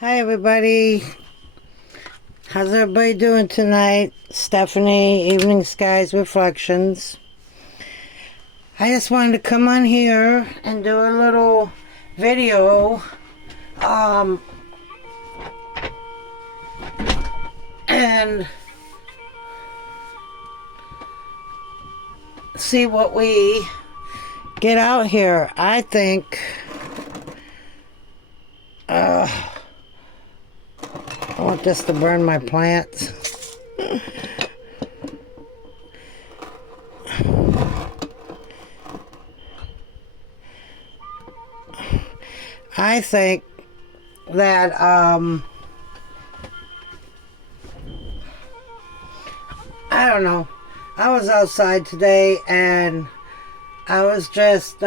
Hi everybody, how's everybody doing tonight? Stephanie, Evening Skies Reflections. I just wanted to come on here and do a little video and see what we get out here. I think I want this to burn my plants. I think that I don't know. I was outside today and I was just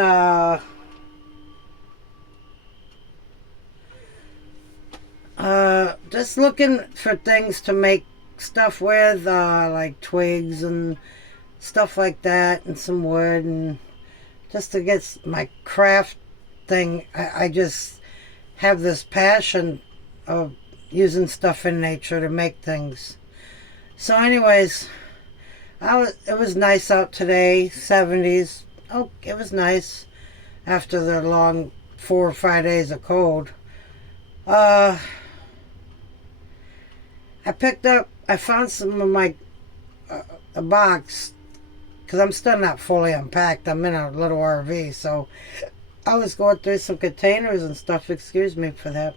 looking for things to make stuff with, like twigs and stuff like that, and some wood, and just to get my craft thing. I just have this passion of using stuff in nature to make things. So anyways, it was nice out today, 70s. Oh, it was nice after the long 4 or 5 days of cold. I found some of my, a box, because I'm still not fully unpacked. I'm in a little RV, so I was going through some containers and stuff, excuse me for that.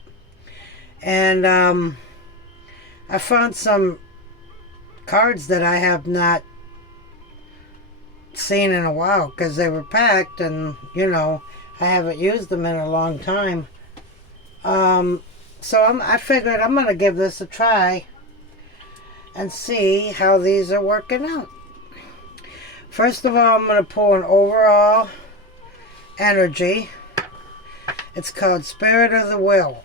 And I found some cards that I have not seen in a while, because they were packed and, you know, I haven't used them in a long time. So I figured I'm going to give this a try and see how these are working out. First of all, I'm going to pull an overall energy. It's called Spirit of the Will.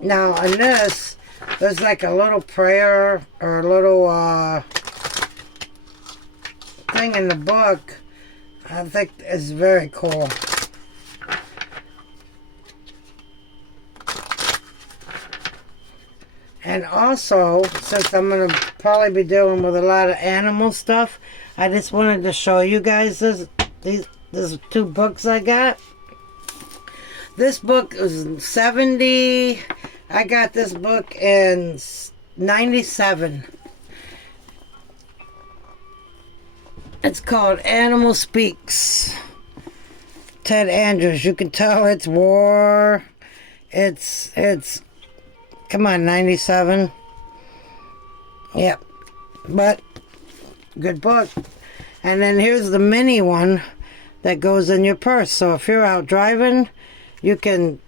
Now, on this, there's like a little prayer or a little thing in the book. I think is very cool. And also, since I'm going to probably be dealing with a lot of animal stuff, I just wanted to show you guys these 2 books I got. This book is 70. I got this book in 97. It's called Animal Speaks. Ted Andrews. You can tell it's war. It's come on, 97. Yep. But, good book. And then here's the mini one that goes in your purse. So if you're out driving, you can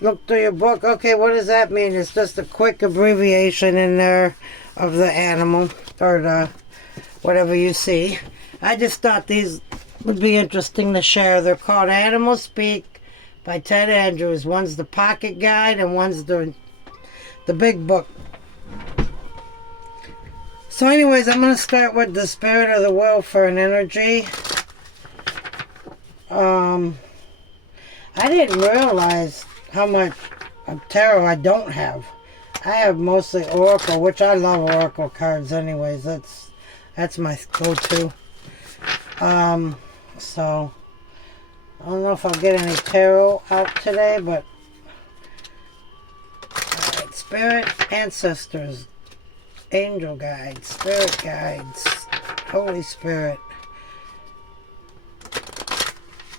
look through your book. Okay, what does that mean? It's just a quick abbreviation in there of the animal or the whatever you see. I just thought these would be interesting to share. They're called Animal Speak by Ted Andrews. One's the pocket guide and one's the big book. So anyways, I'm going to start with the Spirit of the Will for an energy. I didn't realize how much of tarot I don't have. I have mostly Oracle, which I love Oracle cards anyways. That's my go-to. So I don't know if I'll get any tarot out today, but alright, Spirit, Ancestors, Angel Guides, Spirit Guides, Holy Spirit.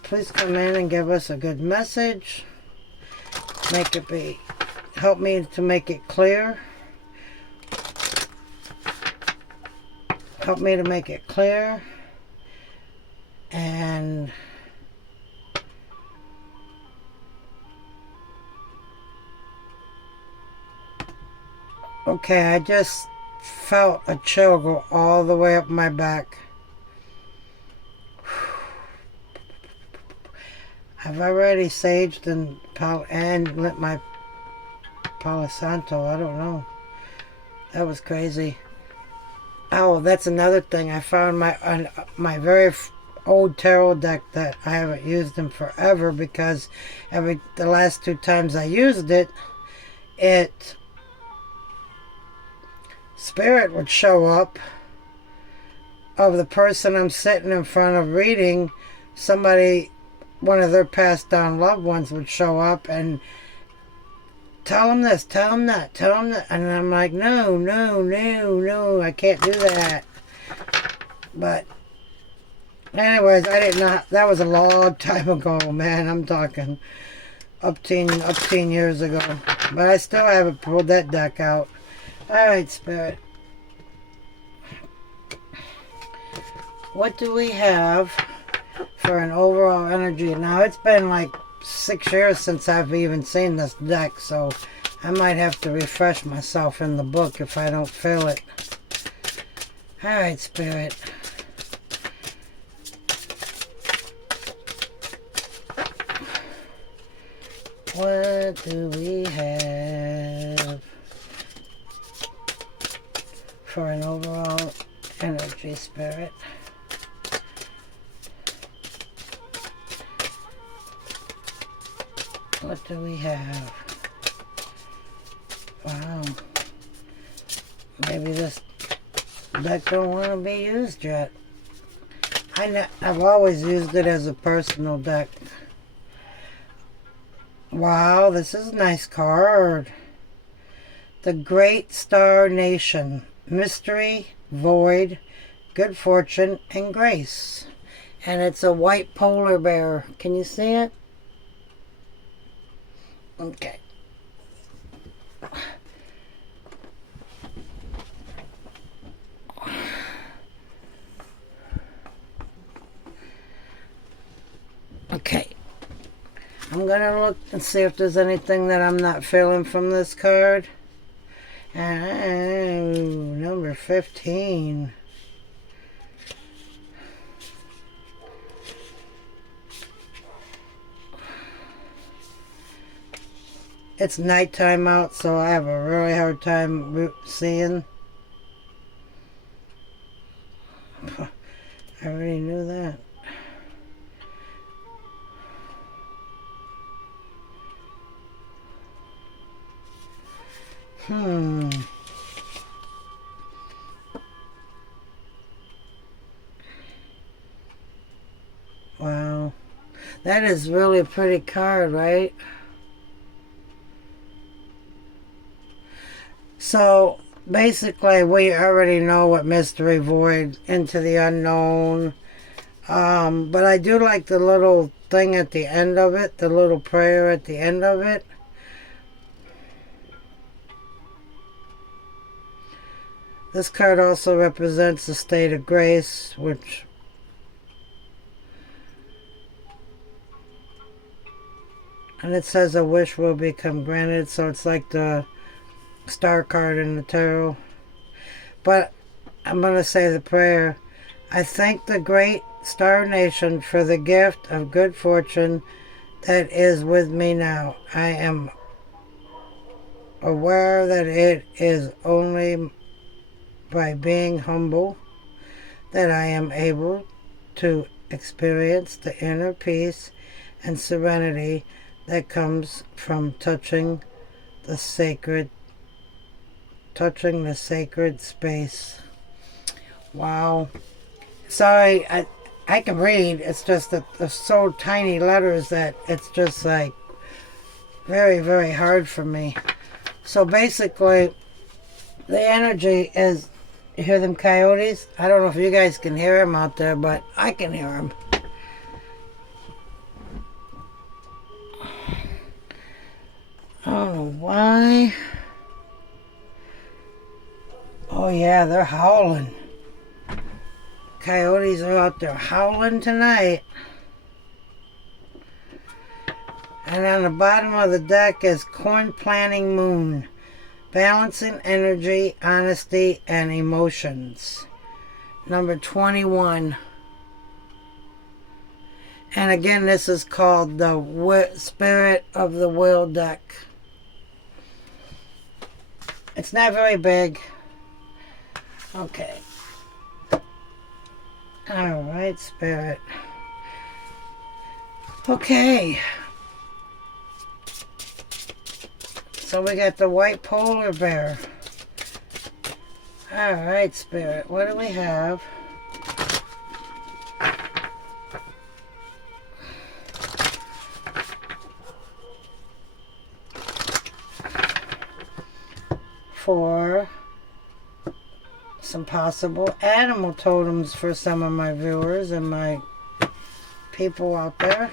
Please come in and give us a good message. Help me to make it clear. Help me to make it clear. And okay, I just felt a chill go all the way up my back. I've already saged and lit my Palo Santo. I don't know. That was crazy. Oh, that's another thing. I found my very old tarot deck that I haven't used in forever because the last 2 times I used it, Spirit would show up of the person I'm sitting in front of reading. Somebody, one of their passed down loved ones would show up and tell them this, tell them that, tell them that. And I'm like, no, no, no, no, I can't do that. But anyways, I didn't know. That was a long time ago, man. I'm talking up teen years ago. But I still haven't pulled that deck out. Alright, Spirit. What do we have for an overall energy? Now, it's been like 6 years since I've even seen this deck, so I might have to refresh myself in the book if I don't feel it. Alright, Spirit. What do we have for an overall energy, Spirit? What do we have? Wow. Maybe this deck don't want to be used yet. I've always used it as a personal deck. Wow, this is a nice card. The Great Star Nation. Mystery, void, good fortune, and grace. And it's a white polar bear. Can you see it? Okay. Okay. I'm going to look and see if there's anything that I'm not feeling from this card. Oh, number 15. It's nighttime out, so I have a really hard time seeing. I already knew that. Wow. That is really a pretty card, right? So, basically, we already know what Mystery Void, Into the Unknown. But I do like the little thing at the end of it, the little prayer at the end of it. This card also represents the state of grace, which and it says a wish will become granted, so it's like the star card in the tarot. But I'm going to say the prayer. I thank the great star nation for the gift of good fortune that is with me now. I am aware that it is only by being humble that I am able to experience the inner peace and serenity that comes from touching the sacred space. Wow. Sorry, I can read. It's just that they're so tiny letters that it's just like very, very hard for me. So basically, the energy is, you hear them coyotes? I don't know if you guys can hear them out there, but I can hear them. I don't know why. Oh yeah, they're howling. Coyotes are out there howling tonight. And on the bottom of the deck is Corn Planting Moon. Balancing energy, honesty, and emotions. Number 21. And again, this is called the Spirit of the Will deck. It's not very big. Okay. Alright, Spirit. Okay. So we got the white polar bear. Alright, Spirit, what do we have? For some possible animal totems for some of my viewers and my people out there.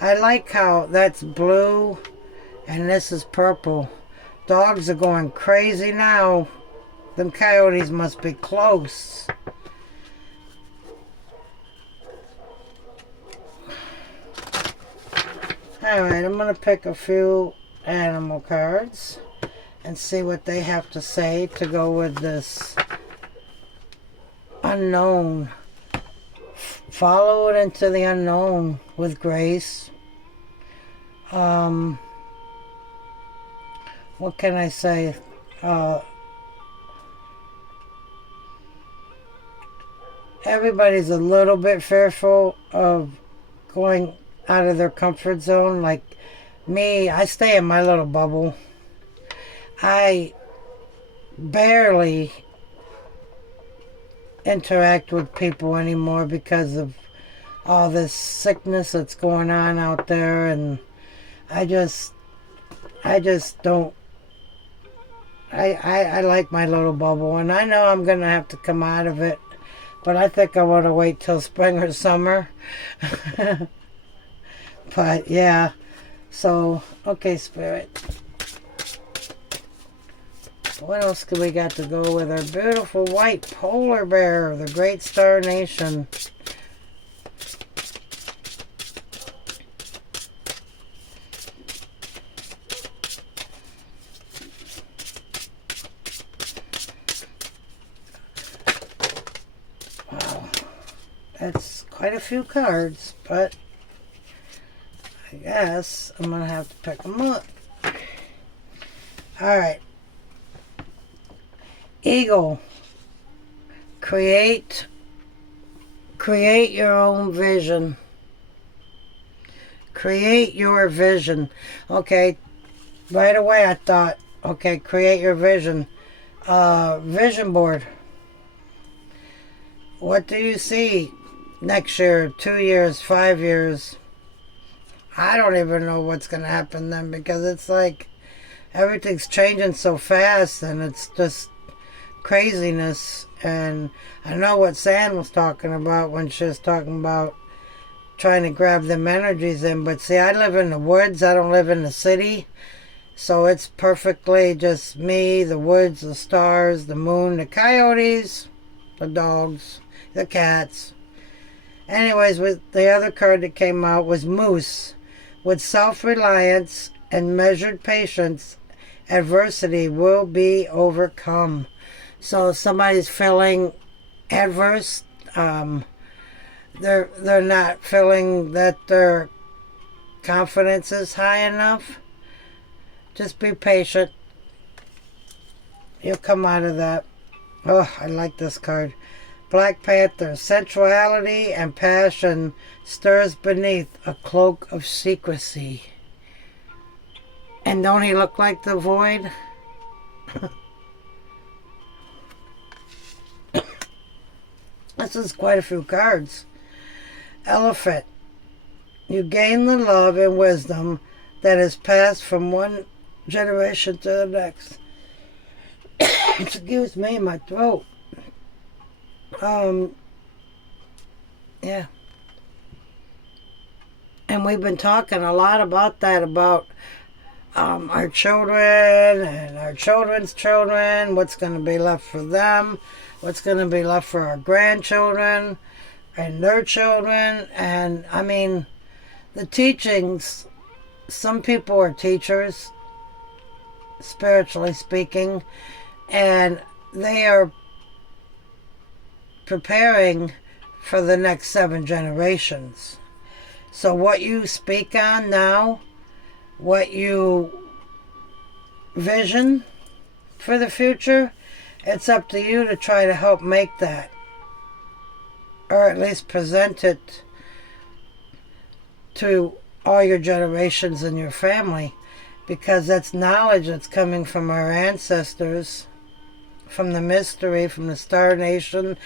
I like how that's blue and this is purple. Dogs are going crazy now. Them coyotes must be close. Alright, I'm going to pick a few animal cards and see what they have to say to go with this unknown. Follow it into the unknown with grace. What can I say? Everybody's a little bit fearful of going out of their comfort zone. Like me, I stay in my little bubble. I barely interact with people anymore because of all this sickness that's going on out there, and I just don't. I like my little bubble, and I know I'm gonna have to come out of it, but I think I want to wait till spring or summer. But yeah, so okay, Spirit. What else do we got to go with our beautiful white polar bear, the Great Star Nation? Wow, that's quite a few cards, but I guess I'm going to have to pick them up. Alright. Eagle. Create your own vision. Create your vision. Okay, right away I thought, okay, create your vision. Vision board. What do you see next year, 2 years, 5 years? I don't even know what's going to happen then, because it's like everything's changing so fast, and it's just craziness. And I know what San was talking about when she was talking about trying to grab them energies in, but see, I live in the woods, I don't live in the city, so it's perfectly just me, the woods, the stars, the moon, the coyotes, the dogs, the cats. Anyways, with the other card that came out was Moose. With self-reliance and measured patience, adversity will be overcome. So if somebody's feeling adverse, they're not feeling that their confidence is high enough, just be patient. You'll come out of that. Oh, I like this card. Black Panther. Sensuality and passion stirs beneath a cloak of secrecy. And don't he look like the void? This is quite a few cards. Elephant. You gain the love and wisdom that is passed from one generation to the next. Excuse me, my throat. Yeah. And we've been talking a lot about that, about our children and our children's children, what's going to be left for them, what's going to be left for our grandchildren and their children. And I mean, the teachings, some people are teachers, spiritually speaking, and they are preparing for the next 7 generations. So what you speak on now, what you vision for the future, it's up to you to try to help make that, or at least present it to all your generations in your family. because that's knowledge that's coming from our ancestors, from the mystery, from the Star Nation,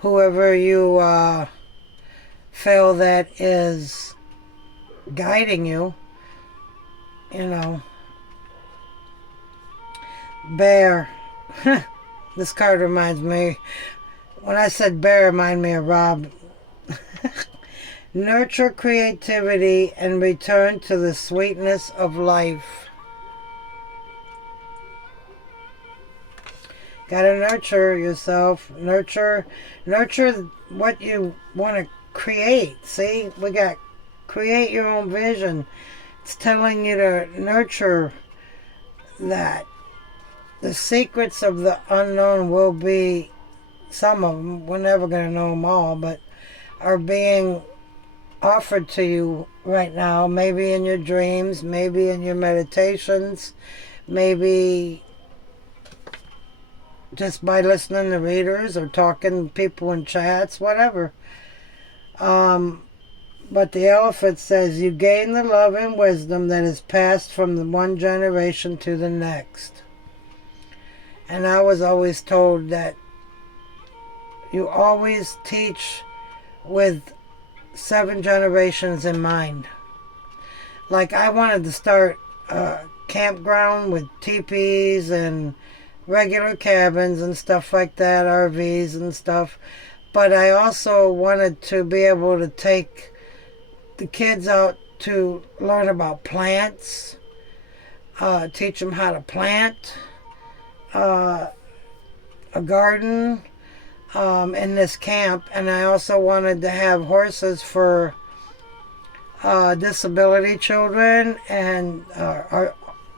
whoever you feel that is guiding you, you know. Bear. This card reminds me, when I said bear, it reminded me of Rob. Nurture creativity and return to the sweetness of life. Gotta nurture yourself. Nurture what you want to create. See, we got create your own vision. It's telling you to nurture that. The secrets of the unknown will be, some of them, we're never going to know them all, but are being offered to you right now, maybe in your dreams, maybe in your meditations, maybe just by listening to readers or talking to people in chats, whatever. But the elephant says you gain the love and wisdom that is passed from the one generation to the next. And I was always told that you always teach with 7 generations in mind. Like, I wanted to start a campground with teepees and regular cabins and stuff like that, RVs and stuff. But I also wanted to be able to take the kids out to learn about plants, teach them how to plant a garden in this camp. And I also wanted to have horses for disability children and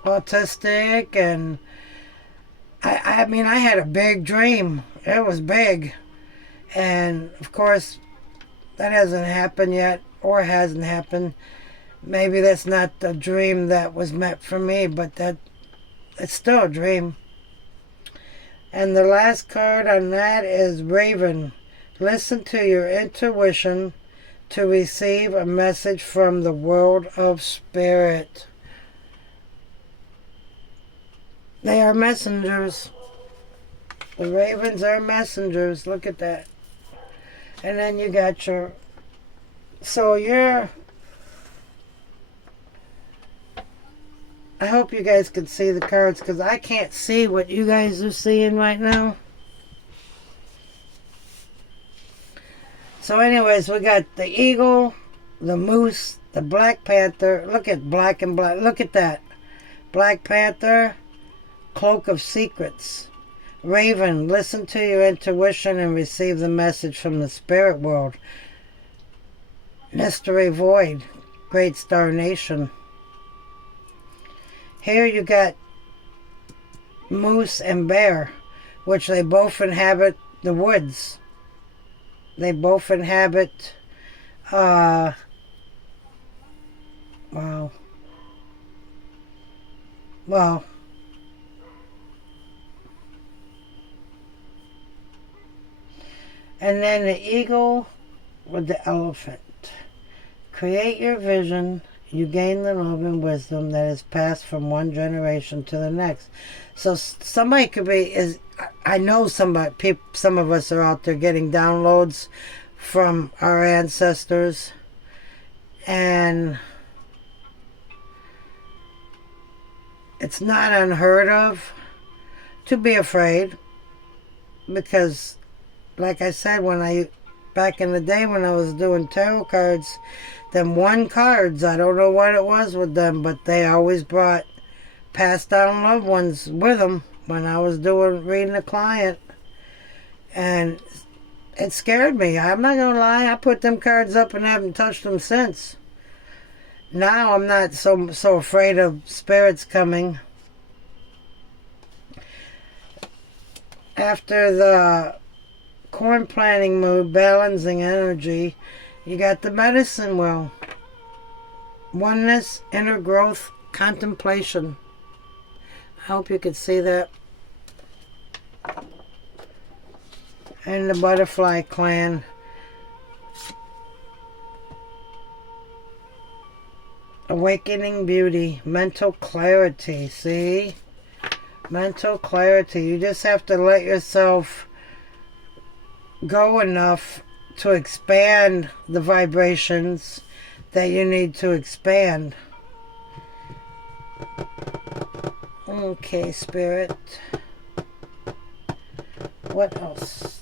autistic. And I mean, I had a big dream. It was big. And of course, that hasn't happened yet, or hasn't happened. Maybe that's not the dream that was meant for me, but that it's still a dream. And the last card on that is Raven. Listen to your intuition to receive a message from the world of spirit. They are messengers. The ravens are messengers. Look at that. And then you got your... So you're... I hope you guys can see the cards, because I can't see what you guys are seeing right now. So anyways, we got the eagle, the moose, the black panther. Look at black and black. Look at that. Black panther, cloak of secrets. Raven, listen to your intuition and receive the message from the spirit world. Mystery void, great star nation. Here you got moose and bear, which they both inhabit the woods. They both inhabit, wow. Well, and then the eagle with the elephant. Create your vision. You gain the love and wisdom that is passed from one generation to the next. So somebody could be, I know some of us are out there getting downloads from our ancestors. And it's not unheard of to be afraid. Because, like I said, back in the day when I was doing tarot cards, them one cards, I don't know what it was with them, but they always brought passed down loved ones with them when I was reading a client. And it scared me. I'm not going to lie. I put them cards up and haven't touched them since. Now I'm not so afraid of spirits coming. After the corn planting mood, balancing energy, you got the medicine wheel. Oneness, inner growth, contemplation. I hope you could see that. And the butterfly clan. Awakening beauty. Mental clarity. See? Mental clarity. You just have to let yourself go enough to expand the vibrations that you need to expand. Okay, Spirit. What else?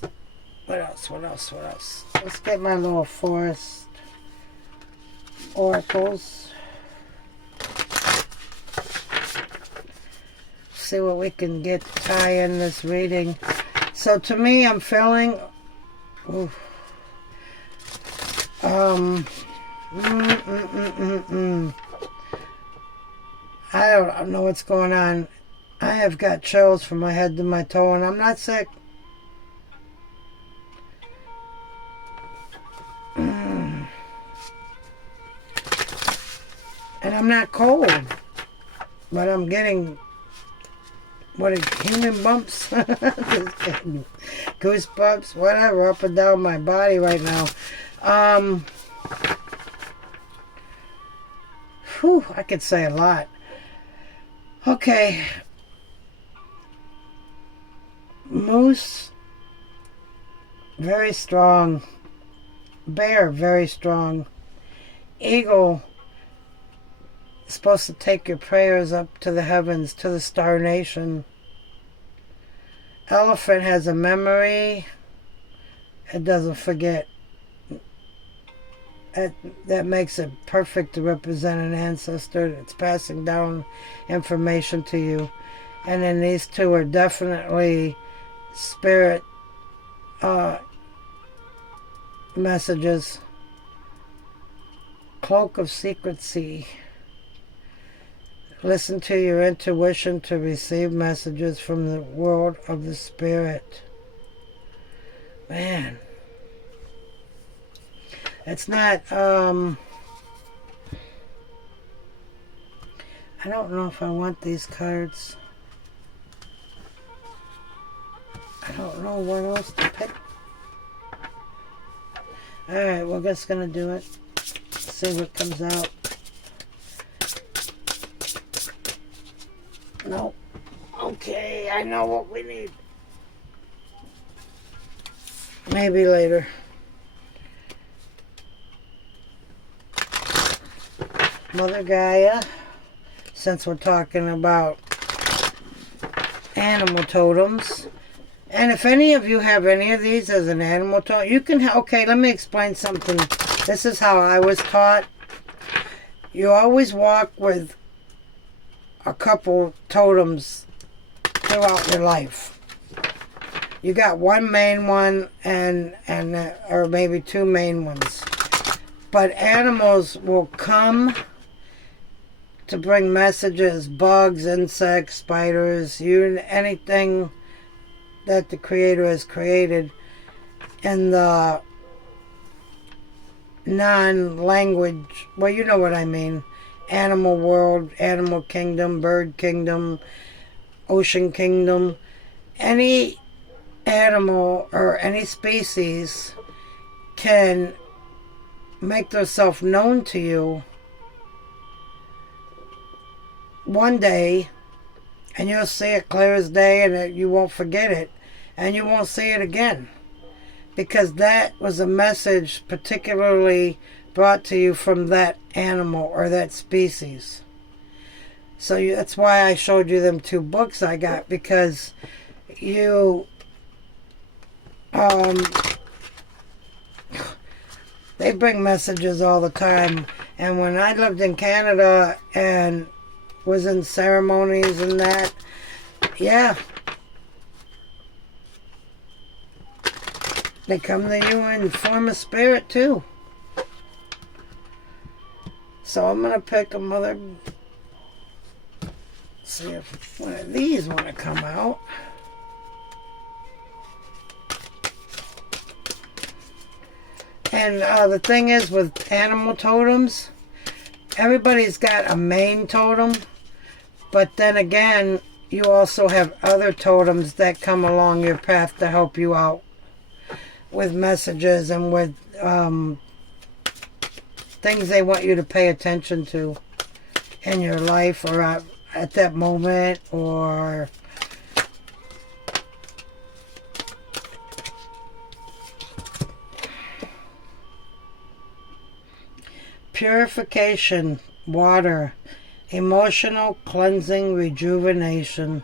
What else? What else? What else? Let's get my little forest oracles. See what we can get to tie in this reading. So to me, I'm feeling... Oof, I don't know what's going on. I have got chills from my head to my toe, and I'm not sick. And I'm not cold, but I'm getting human bumps, just kidding. Goosebumps, whatever, up and down my body right now. Whew, I could say a lot. Okay. Moose, very strong. Bear, very strong. Eagle, supposed to take your prayers up to the heavens, to the star nation. Elephant has a memory. It doesn't forget. That makes it perfect to represent an ancestor. It's passing down information to you. And then these two are definitely spirit messages. Cloak of secrecy. Listen to your intuition to receive messages from the world of the spirit. Man. It's not, I don't know if I want these cards. I don't know what else to pick. Alright, we're just going to do it. See what comes out. Nope. Okay, I know what we need. Maybe later. Mother Gaia, since we're talking about animal totems. And if any of you have any of these as an animal totem, you can, okay, let me explain something. This is how I was taught. You always walk with a couple totems throughout your life. You got one main one and or maybe two main ones. But animals will come to bring messages, bugs, insects, spiders, anything that the Creator has created in the non-language, well, you know what I mean, animal world, animal kingdom, bird kingdom, ocean kingdom. Any animal or any species can make themselves known to you one day, and you'll see it clear as day, and you won't forget it, and you won't see it again, because that was a message particularly brought to you from that animal or that species. So that's why I showed you them two books I got, because you they bring messages all the time. And when I lived in Canada and was in ceremonies and that, yeah, they come to you in form of spirit too. So I'm going to pick a mother, see if one of these want to come out. And the thing is with animal totems, everybody's got a main totem, but then again, you also have other totems that come along your path to help you out with messages and with things they want you to pay attention to. in your life or at that moment, or purification, water, emotional cleansing, rejuvenation.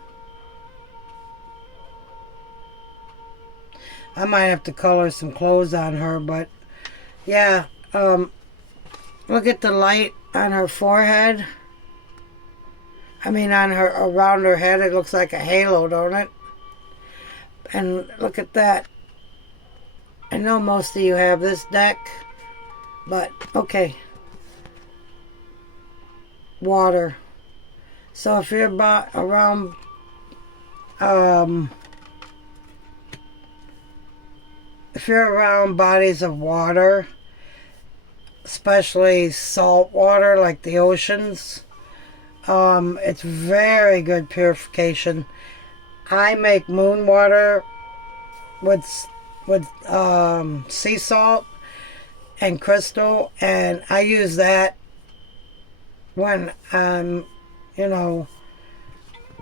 I might have to color some clothes on her, but yeah, look at the light on her forehead. I mean, on her, around her head, it looks like a halo, don't it? And look at that. I know most of you have this deck, but okay. Water. So if you're around, if you're around bodies of water, especially salt water like the oceans, it's very good purification. I make moon water with sea salt and crystal, and I use that when I'm, you know,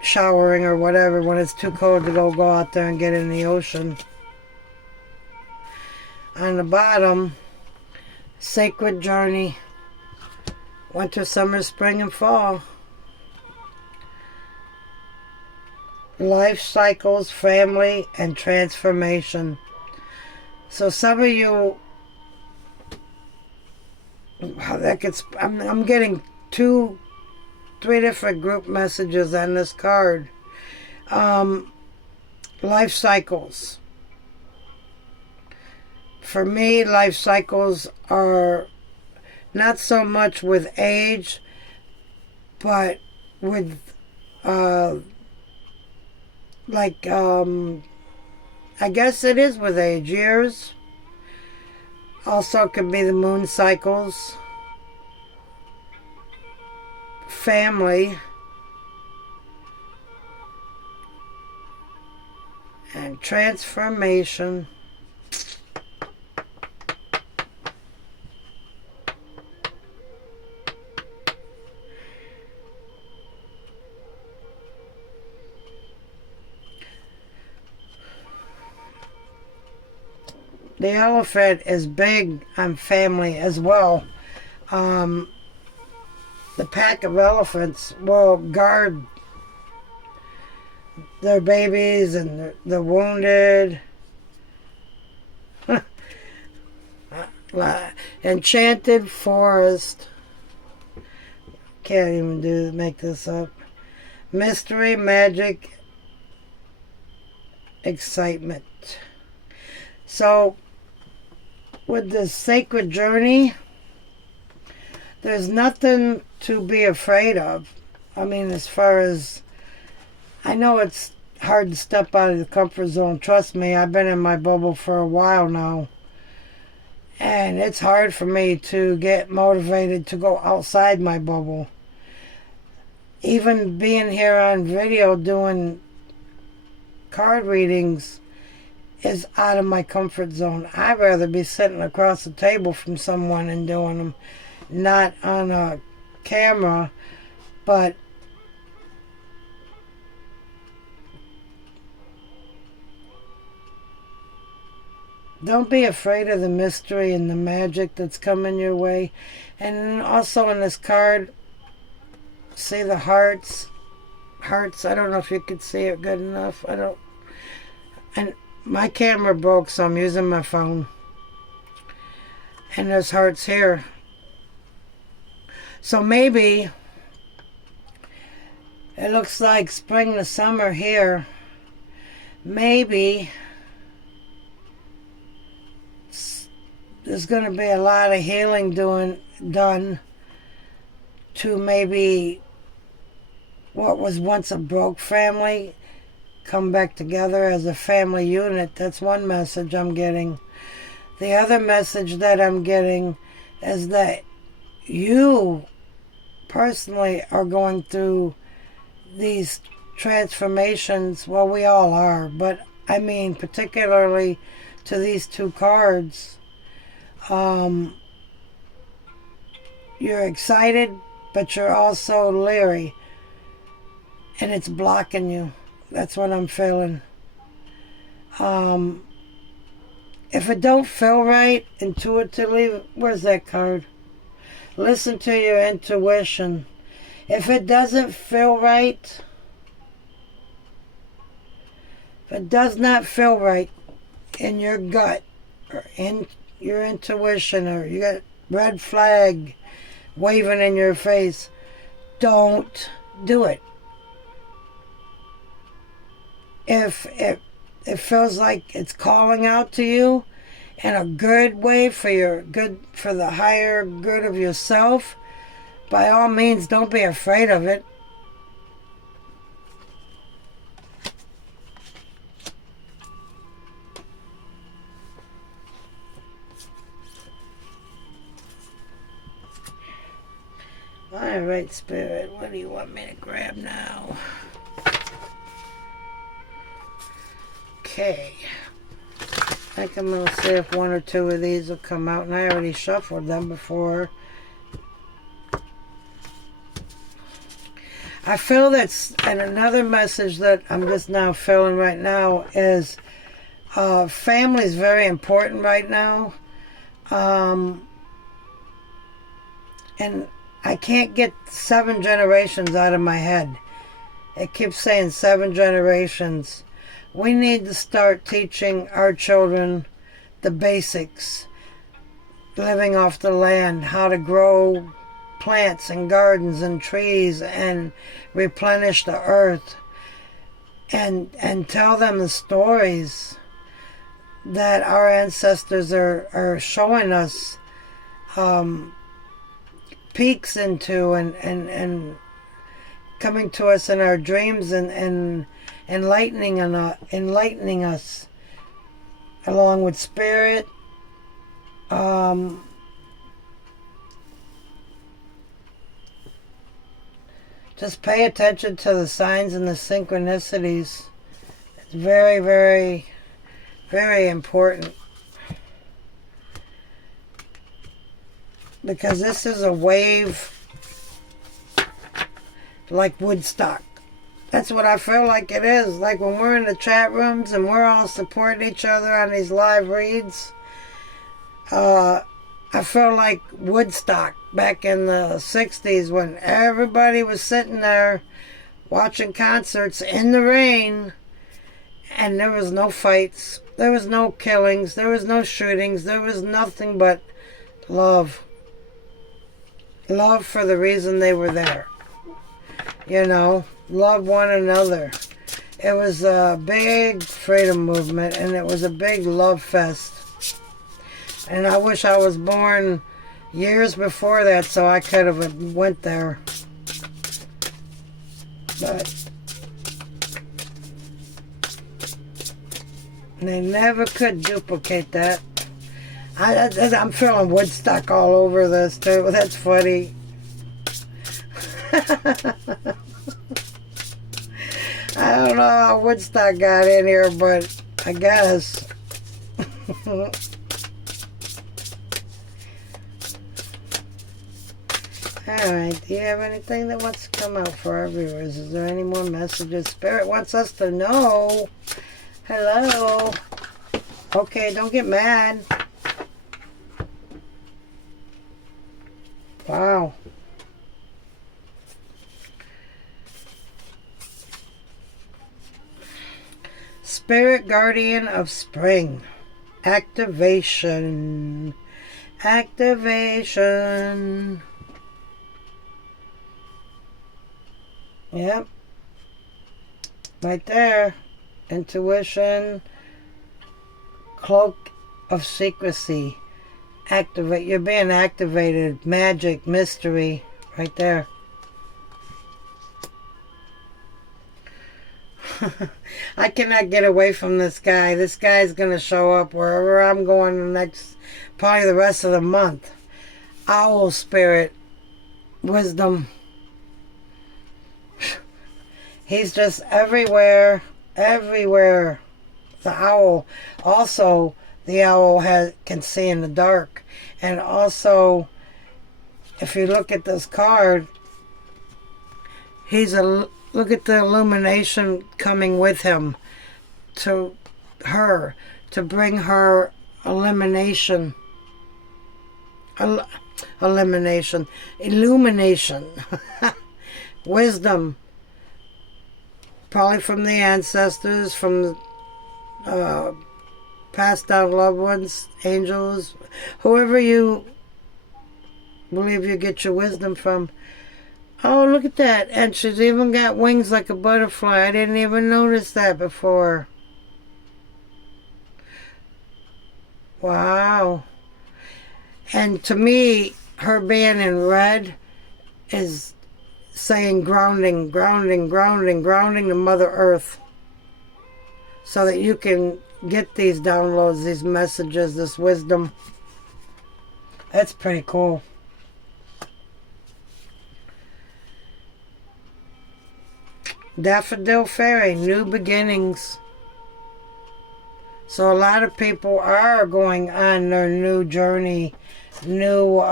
showering or whatever, when it's too cold to go out there and get in the ocean. On the bottom, sacred journey, winter, summer, spring, and fall. Life cycles, family, and transformation. So some of you, that gets, I'm getting 3 different group messages on this card. Life cycles. For me, life cycles are not so much with age, but with I guess it is with age, years. Also could be the moon cycles, family, and transformation. The elephant is big on family as well. The pack of elephants will guard their babies and the wounded. Enchanted forest. Can't even make this up. Mystery, magic, excitement. So, with this sacred journey, there's nothing to be afraid of. I mean, as far as, I know it's hard to step out of the comfort zone. Trust me, I've been in my bubble for a while now. And it's hard for me to get motivated to go outside my bubble. Even being here on video doing card readings is out of my comfort zone. I'd rather be sitting across the table from someone and doing them, not on a camera, but don't be afraid of the mystery and the magic that's coming your way. And then also in this card, see the hearts. Hearts, I don't know if you could see it good enough. And my camera broke, so I'm using my phone. And there's hearts here. So maybe it looks like spring to summer here. Maybe there's going to be a lot of healing done to maybe what was once a broke family come back together as a family unit. That's one message I'm getting. The other message that I'm getting is that you personally are going through these transformations. Well, we all are, but I mean particularly to these 2 cards. You're excited but you're also leery. And it's blocking you. That's what I'm feeling. If it don't feel right intuitively, where's that card? Listen to your intuition. If it doesn't feel right, if it does not feel right in your gut or in your intuition, or you got red flag waving in your face, don't do it. If it feels like it's calling out to you in a good way for the higher good of yourself, by all means, don't be afraid of it. All right, Spirit, what do you want me to grab now? Okay. I think I'm going to see if one or two of these will come out, and I already shuffled them before. I feel that's, and another message that I'm just now feeling right now is family is very important right now. And I can't get 7 generations out of my head. It keeps saying 7 generations. We need to start teaching our children the basics. Living off the land, how to grow plants and gardens and trees and replenish the earth. And tell them the stories that our ancestors are showing us peeks into and coming to us in our dreams and enlightening us, along with spirit. Just pay attention to the signs and the synchronicities. It's very, very, very important. Because this is a wave like Woodstock. That's what I feel like it is. Like when we're in the chat rooms and we're all supporting each other on these live reads. I feel like Woodstock back in the 60s when everybody was sitting there watching concerts in the rain, and there was no fights, there was no killings, there was no shootings, there was nothing but love. Love for the reason they were there. You know, love one another. It was a big freedom movement, and it was a big love fest. And I wish I was born years before that so I could have went there. But they never could duplicate that. I'm feeling Woodstock all over this too. That's funny. I don't know how Woodstock got in here, but I guess. Alright, do you have anything that wants to come out for our viewers? Is there any more messages? Spirit wants us to know. Hello. Okay, don't get mad. Wow. Spirit Guardian of Spring. Activation. Activation. Yep. Right there. Intuition. Cloak of secrecy. Activate. You're being activated. Magic. Mystery. Right there. I cannot get away from this guy. This guy's going to show up wherever I'm going the next, probably the rest of the month. Owl spirit. Wisdom. He's just everywhere. Everywhere. The owl. Also, the owl can see in the dark. And also, if you look at this card, look at the illumination coming with him to her, to bring her illumination, wisdom, probably from the ancestors, from passed down loved ones, angels, whoever you believe you get your wisdom from. Oh, look at that. And she's even got wings like a butterfly. I didn't even notice that before. Wow. And to me, her being in red is saying grounding, grounding, grounding, grounding to Mother Earth. So that you can get these downloads, these messages, this wisdom. That's pretty cool. Daffodil Fairy, new beginnings. So a lot of people are going on their new journey, new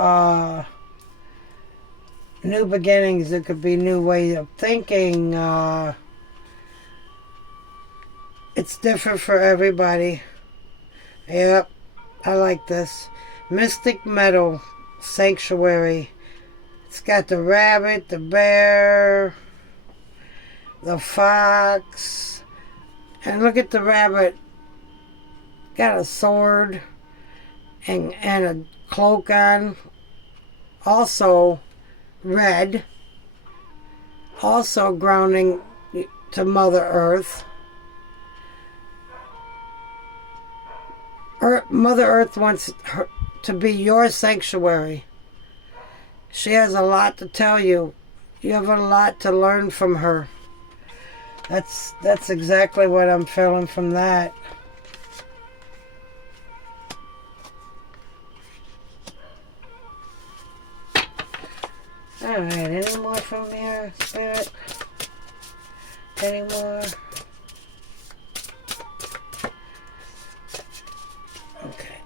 beginnings. It could be new way of thinking. It's different for everybody. Yep, I like this. Mystic Meadow Sanctuary. It's got the rabbit, the bear, the fox, and look at the rabbit. Got a sword and a cloak on. Also red. Also grounding to Mother Earth. Mother Earth wants her to be your sanctuary. She has a lot to tell you. You have a lot to learn from her. That's exactly what I'm feeling from that. Alright, any more from here, Spirit? Any more? Okay.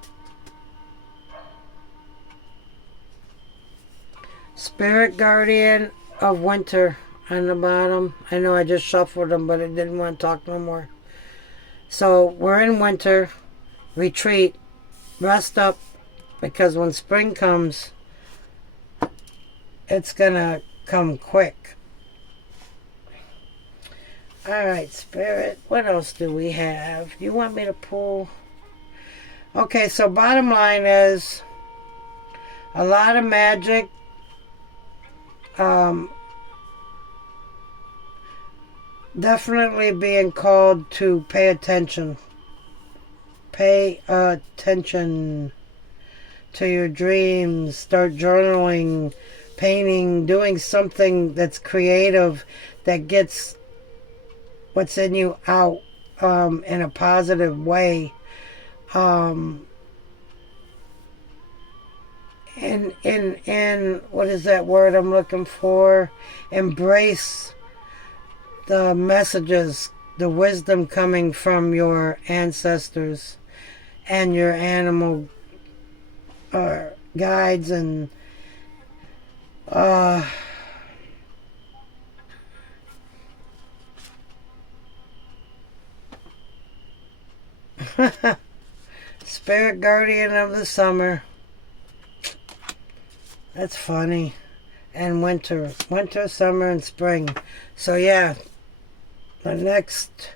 Spirit Guardian of Winter on the bottom. I know I just shuffled them, but I didn't want to talk no more. So we're in winter. Retreat. Rest up. Because when spring comes, it's gonna come quick. Alright, Spirit. What else do we have? You want me to pull? Okay, so bottom line is a lot of magic. Definitely being called to pay attention. Pay attention to your dreams. Start journaling, painting, doing something that's creative, that gets what's in you out in a positive way. In what is that word I'm looking for? Embrace the messages, the wisdom coming from your ancestors and your animal guides and Spirit Guardian of the Summer. That's funny. And winter, summer, and spring. So yeah, the next,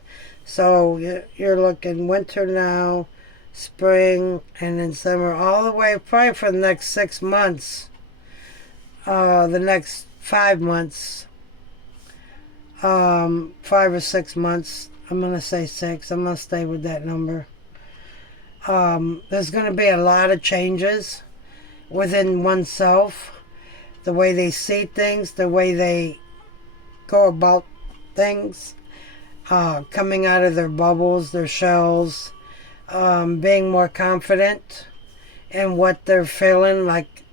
so you're looking winter now, spring, and then summer, all the way probably for the next 6 months. The next 5 months, 5 or 6 months. I'm going to say 6. I'm going to stay with that number. There's going to be a lot of changes within oneself. The way they see things, the way they go about things, coming out of their bubbles, their shells, being more confident in what they're feeling. Like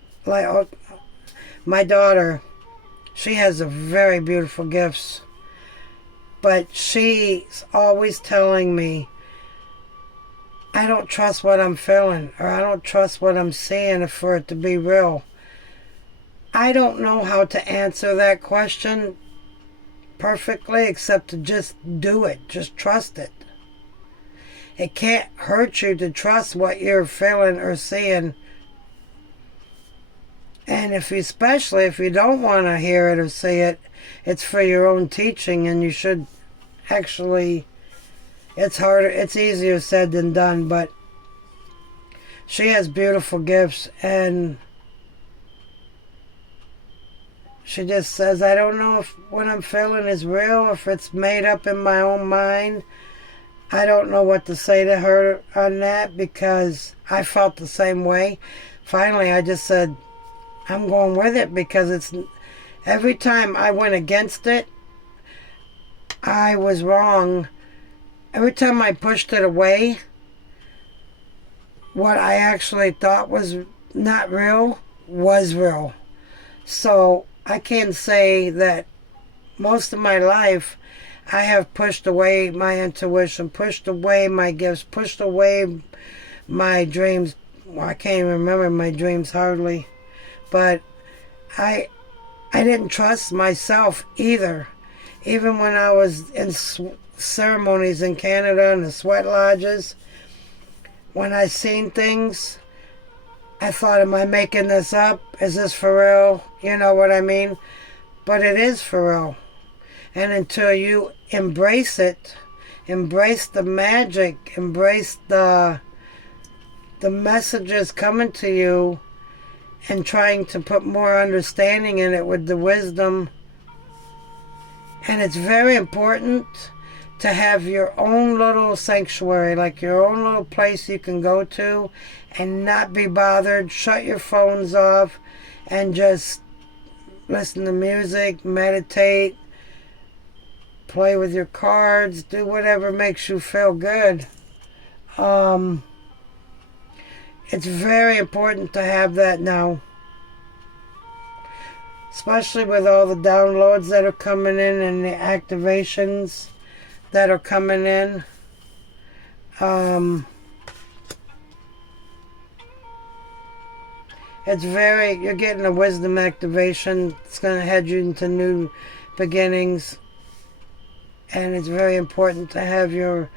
my daughter, she has a very beautiful gifts, but she's always telling me, I don't trust what I'm feeling, or I don't trust what I'm seeing for it to be real. I don't know how to answer that question perfectly except to just do it. Just trust it. It can't hurt you to trust what you're feeling or seeing. And especially if you don't want to hear it or see it, it's for your own teaching, and you should actually, it's easier said than done, but she has beautiful gifts, and she just says, I don't know if what I'm feeling is real, if it's made up in my own mind. I don't know what to say to her on that, because I felt the same way. Finally, I just said, I'm going with it, because it's every time I went against it, I was wrong. Every time I pushed it away, what I actually thought was not real was real. So I can say that most of my life I have pushed away my intuition, pushed away my gifts, pushed away my dreams. Well, I can't even remember my dreams hardly. But I didn't trust myself either. Even when I was in ceremonies in Canada and the sweat lodges, when I seen things, I thought, am I making this up? Is this for real? You know what I mean? But it is for real. And until you embrace it, embrace the magic, embrace the messages coming to you, and trying to put more understanding in it with the wisdom. And it's very important to have your own little sanctuary, like your own little place you can go to and not be bothered. Shut your phones off and just listen to music, meditate, play with your cards, do whatever makes you feel good. It's very important to have that now, especially with all the downloads that are coming in and the activations that are coming in. You're getting a wisdom activation. It's going to head you into new beginnings. And it's very important to have your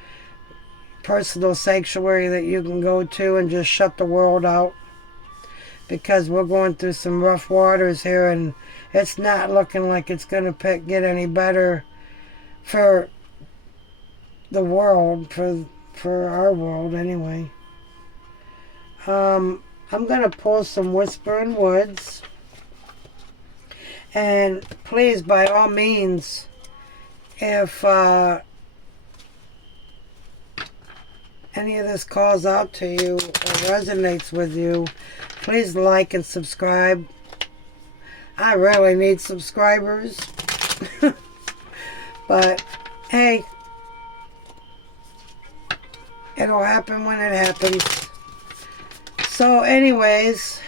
personal sanctuary that you can go to and just shut the world out. Because we're going through some rough waters here, and it's not looking like it's going to get any better for the world, for our world anyway. I'm going to pull some Whispering Woods. And please, by all means, if any of this calls out to you or resonates with you, please like and subscribe. I really need subscribers. But, hey, it'll happen when it happens. So, anyways,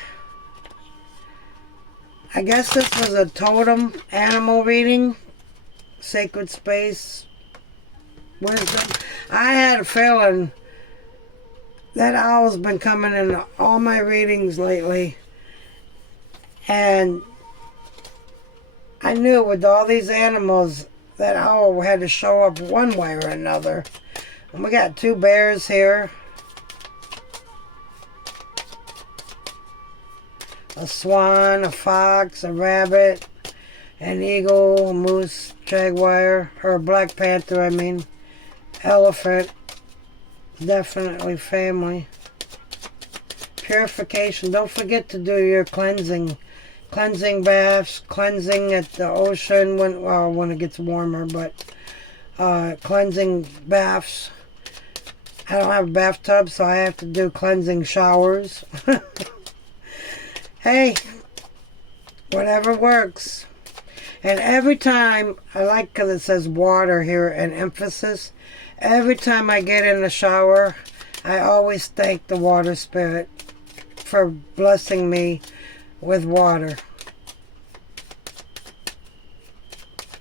I guess this was a totem animal reading. Sacred space. Wisdom. I had a feeling that owl's been coming in all my readings lately. And I knew with all these animals, that owl had to show up one way or another. And we got two bears here. A swan, a fox, a rabbit, an eagle, a moose, jaguar, or a black panther, I mean. Elephant. Definitely family. Purification. Don't forget to do your cleansing. Cleansing baths, cleansing at the ocean when it gets warmer, but cleansing baths. I don't have a bathtub, so I have to do cleansing showers. Hey, whatever works. And every time, I like because it says water here and emphasis. Every time I get in the shower, I always thank the water spirit for blessing me with water.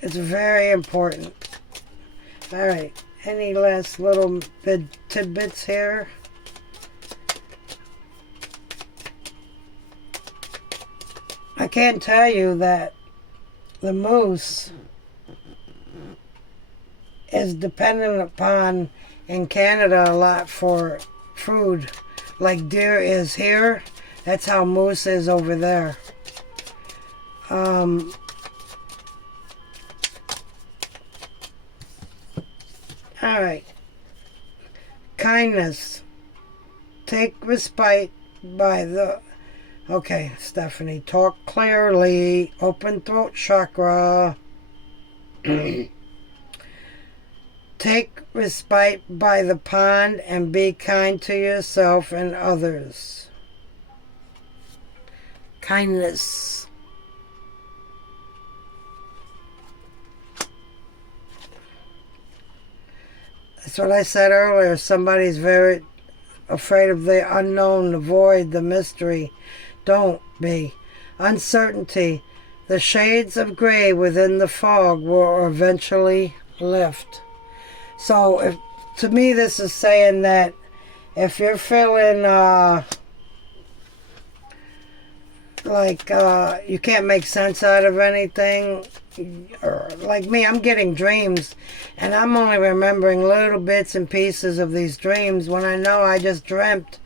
It's very important. Alright, any last little tidbits here? I can tell you that the moose is dependent upon in Canada a lot for food. Like deer is here, that's how moose is over there. Alright. Kindness. Take respite by the... Okay, Stephanie. Talk clearly. Open throat chakra. Take respite by the pond and be kind to yourself and others. Kindness. That's what I said earlier. Somebody's very afraid of the unknown, the void, the mystery. Don't be. Uncertainty. The shades of gray within the fog will eventually lift. So, to me, this is saying that if you're feeling like you can't make sense out of anything, or like me, I'm getting dreams, and I'm only remembering little bits and pieces of these dreams when I know I just dreamt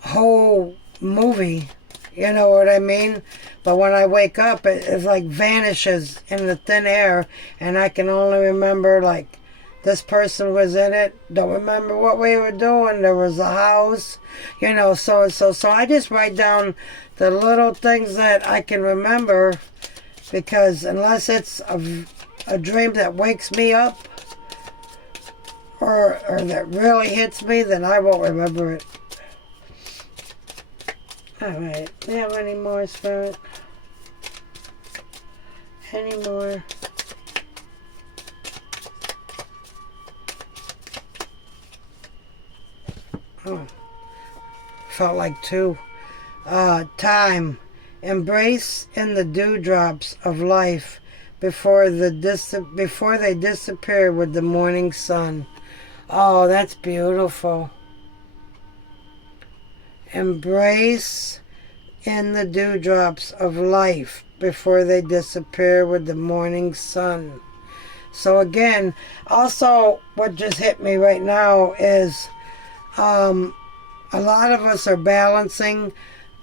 whole movie. You know what I mean? But when I wake up, it like vanishes in the thin air, and I can only remember like this person was in it. Don't remember what we were doing. There was a house, you know. So I just write down the little things that I can remember, because unless it's a dream that wakes me up or that really hits me, then I won't remember it. Alright, do you have any more, Spirit? Any more? Oh, felt like two. Time. Embrace in the dewdrops of life before they disappear with the morning sun. Oh, that's beautiful. Embrace in the dewdrops of life before they disappear with the morning sun. So again, also what just hit me right now is a lot of us are balancing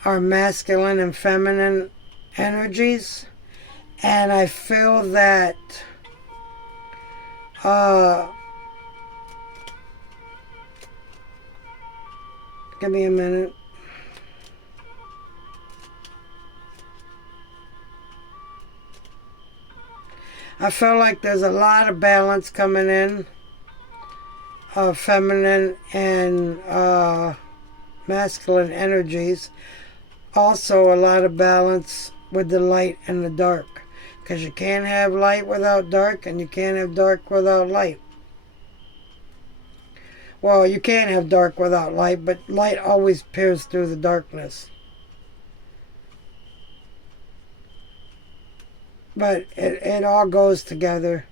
our masculine and feminine energies, and I feel that give me a minute. I feel like there's a lot of balance coming in of feminine and masculine energies. Also a lot of balance with the light and the dark, because you can't have light without dark, and you can't have dark without light. Well, you can't have dark without light, but light always peers through the darkness. But it all goes together.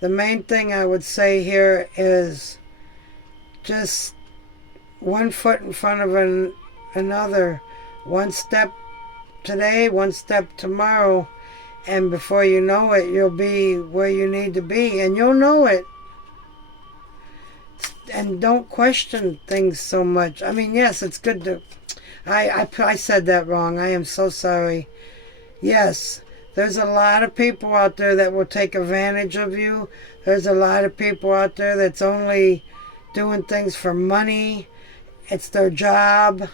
The main thing I would say here is just one foot in front of another. One step today, one step tomorrow, and before you know it, you'll be where you need to be, and you'll know it. And don't question things so much. I mean, yes, it's good to... I said that wrong. I am so sorry. Yes, there's a lot of people out there that will take advantage of you. There's a lot of people out there that's only doing things for money. It's their job.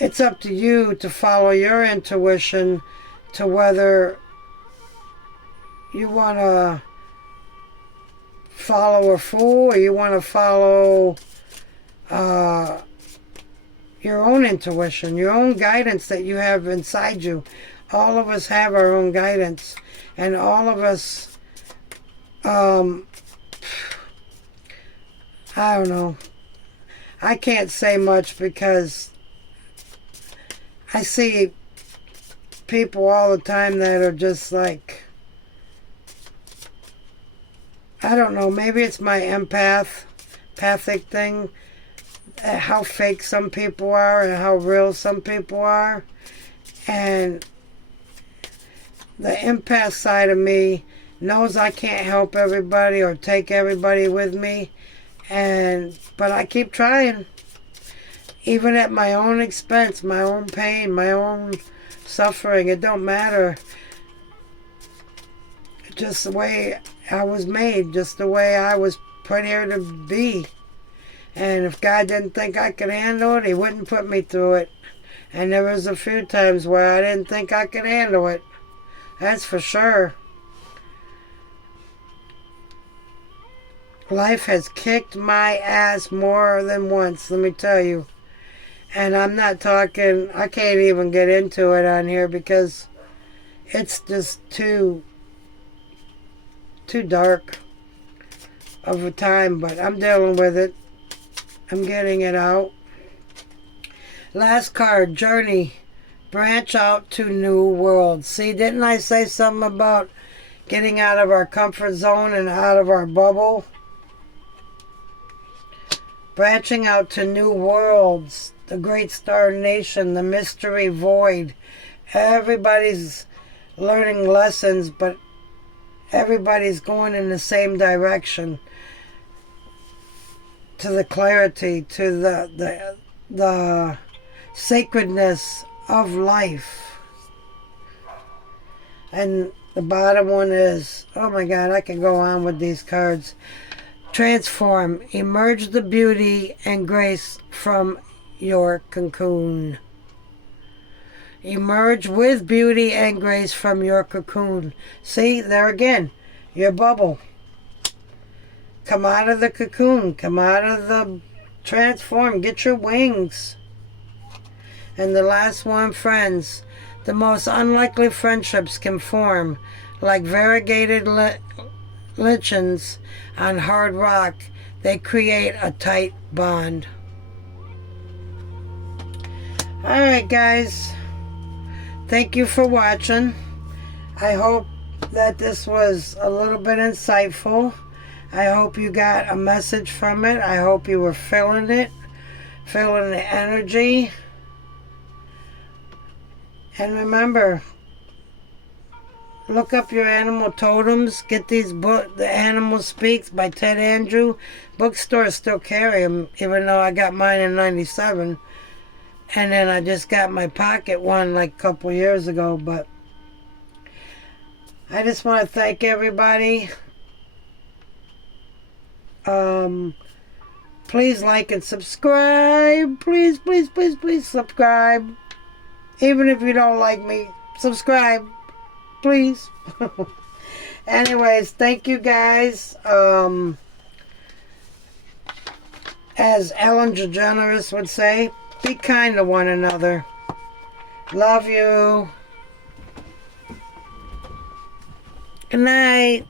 It's up to you to follow your intuition to whether you want to follow a fool or you want to follow your own intuition, your own guidance that you have inside you. All of us have our own guidance, and all of us, I don't know. I can't say much because I see people all the time that are just like, I don't know, maybe it's my empathic thing, how fake some people are and how real some people are. And the empath side of me knows I can't help everybody or take everybody with me, but I keep trying, even at my own expense, my own pain, my own suffering. It don't matter. Just the way I was made, just the way I was put here to be. And if God didn't think I could handle it, He wouldn't put me through it. And there was a few times where I didn't think I could handle it. That's for sure. Life has kicked my ass more than once, let me tell you. And I'm not talking, I can't even get into it on here because it's just too dark of a time, but I'm dealing with it. I'm getting it out. Last card, Journey. Branch out to new worlds. See, didn't I say something about getting out of our comfort zone and out of our bubble? Branching out to new worlds. The great star nation, the mystery void. Everybody's learning lessons, but everybody's going in the same direction. To the clarity, to the sacredness of life. And the bottom one is, oh my God, I can go on with these cards. Transform, emerge the beauty and grace from your cocoon. Emerge with beauty and grace from your cocoon. See, there again, your bubble. Come out of the cocoon. Come out of the transform. Get your wings. And the last one, friends. The most unlikely friendships can form like variegated lichens on hard rock. They create a tight bond. Alright, guys. Thank you for watching. I hope that this was a little bit insightful. I hope you got a message from it. I hope you were feeling it, feeling the energy. And remember, look up your animal totems. Get these books, The Animal Speaks by Ted Andrew. Bookstores still carry them, even though I got mine in '97. And then I just got my pocket one like a couple years ago. But I just want to thank everybody. Please like and subscribe. Please, please, please, please subscribe. Even if you don't like me, subscribe. Please. Anyways, thank you guys. As Ellen DeGeneres would say, be kind to one another. Love you. Good night.